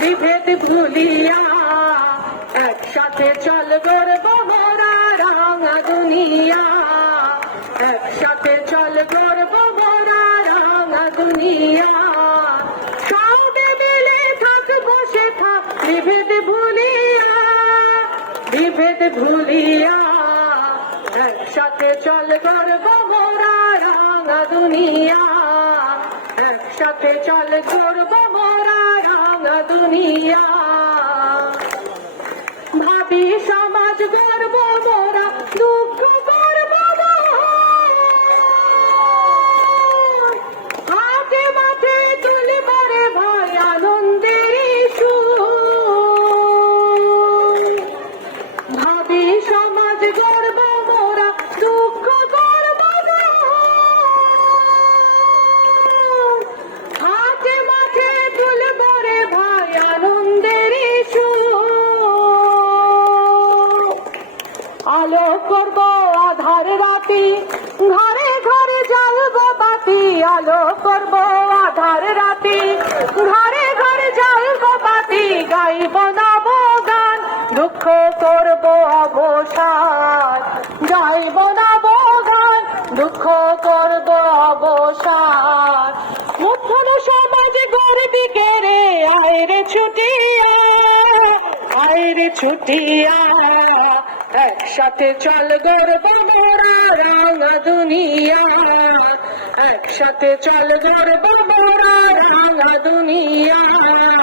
বিভেদ ভুলিয়া, একসাথে চল গর্ব মোরা রাঙা দুনিয়া। একসাথে চল গর্ব মোরা রাঙা দুনিয়া। সবে মিলে থাক বসে থাক বিভেদ ভুলিয়া বিভেদ ভুলিয়া। একসাথে চল গর্ব মোরা রাঙা দুনিয়া। একসাথে চল গর্ব রাঙা দুনিয়া। ভাবি সমাজ গর্ব মোরা দুঃখ গর্ব ভাবি সমাজ গর্ব মোরা আলো করব আধার রাতি। ঘরে ঘরে জ্বালবো বাতি, আলো করব আধার রাতি। ঘরে ঘরে জ্বালবো বাতি, গাইব নাবো গান, দুঃখ করব অবসান। গাইব নাবো গান, দুঃখ করব অবসান। মুঠন সমাজ গর্বি কেড়ে আয়রে ছুটিয়া আয়রে ছুটিয়া। একসাথে চল গর্ব মোরা রাঙা দুনিয়া। একসাথে চল গর্ব মোরা রাঙা দুনিয়া।